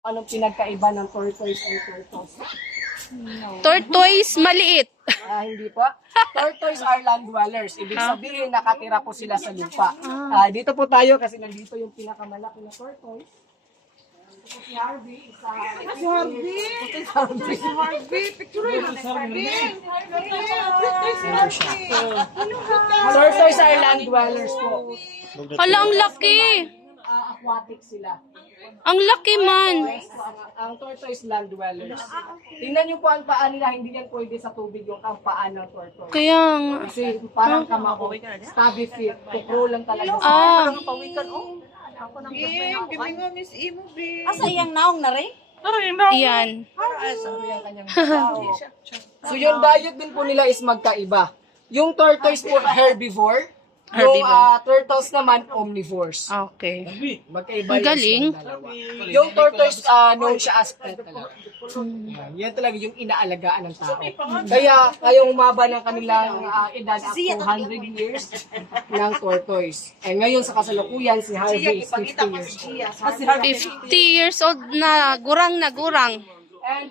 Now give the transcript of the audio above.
Anong pinagkaiba ng tortoise and tortoise? Tortoise, maliit. Hindi po. Tortoise are land dwellers. Ibig sabihin, nakatira po sila sa lupa. Dito po tayo kasi nandito yung pinakamalaki na tortoise. Si Harvey, tortoise are land dwellers po. Hala, ang laki. Aquatic sila. Ang laki man. Ang tortoise land dwellers. Tingnan niyo po ang paa nila, hindi yan pwede sa tubig yung ang paa ng tortoise. Kaya nga. Kasi parang kamao, stubby feet, kukro lang talaga sa Asa iyang naong na rin? Yan. yung kanyang tao. So yung diet din po nila is magkaiba. Yung tortoise po herbivore, yung turtles naman omnivores. Okay. Magkaiba Ang galing. yung dalawa. Yung tortoise known siya as pet talaga. Yan talaga yung inaalagaan ng tao. Kaya umaba ng kanilang edad up to 100 years ng tortoise. Eh ngayon sa kasalukuyan si Harvey is 50 years old. 50 years old na, gurang na gurang. And